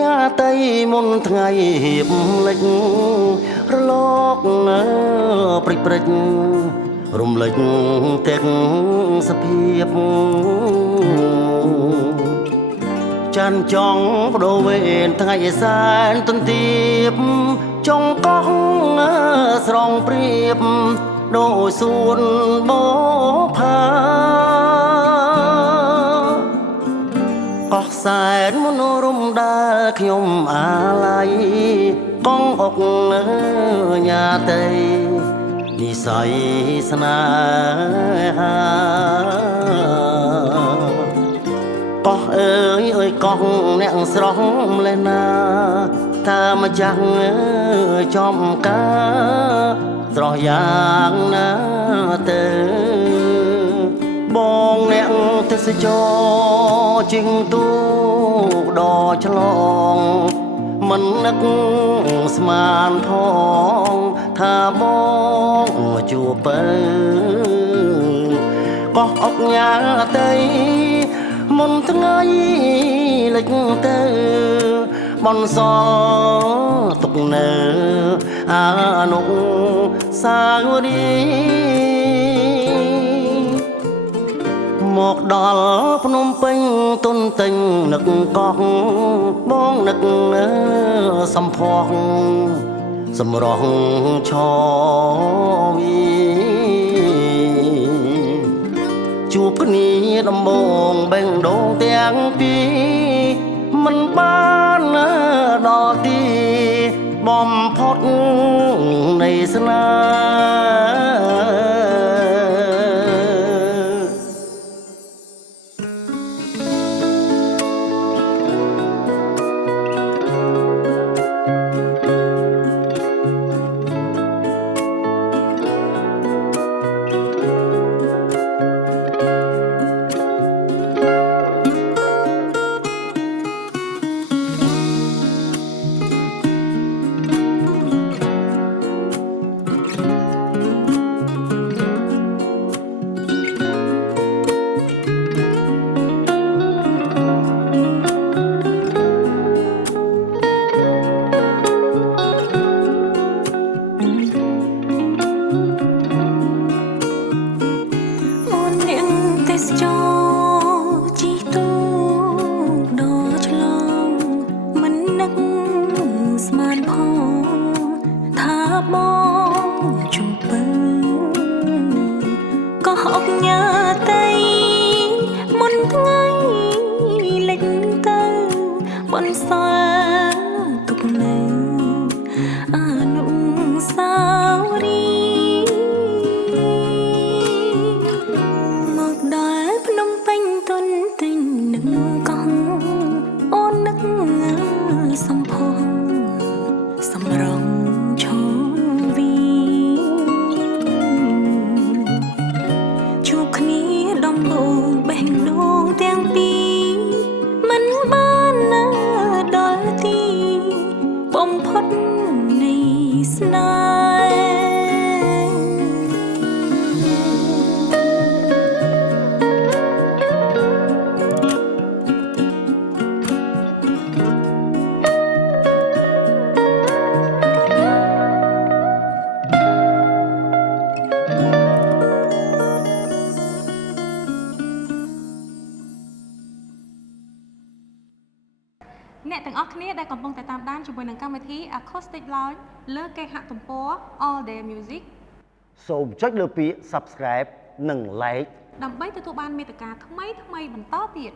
ញ៉ាតៃមុនថ្ងៃហៀបលិចរលកព្រិចព្រិចរំលេចទាំងសភាពចាន់ចង់បដូរវេនថ្ងៃសែនទន្ទាបចង់កោះស្រងព្រៀបដោយសួនបផាកោះសែនមនោរំដែលខ្ញុំអាឡ័យកងអុកញ៉ាតៃនិស័យស្នេហាកោះអើយកោះអ្នកស្រស់ម្លេះណាថាម្ចាស់ចំការស្រស់យ៉ាងណាទៅបងអ្នកទេសចរជិងទូដឆ្លងមិននឹកស្មានផងថាបងជួបទៅកោះអុកញ៉ាតៃមុនថ្ងៃលិចទៅបនសទុកនៅអានុសាវរីយ៍មកដល់ភ្នំពេញទុនទិញនឹកកោះបងនឹកសំផស្សសម្រស់ឆវីជួបគ្នាដំបងបេងដូងទាំងពីរមិនបានដល់ទីបំផុតនៃស្នេហ៍អ្នកទាំងអស់គ្នាដែលកំពុងតែតាមដានជាមួយនឹងកម្មវិធី Acoustic Lounge លើគេហទំព័រ All Day Music សូមចុចលើពាក្យ Subscribe និង Like ដើម្បីទទួលបានមាតិកាថ្មីៗបន្តទៀត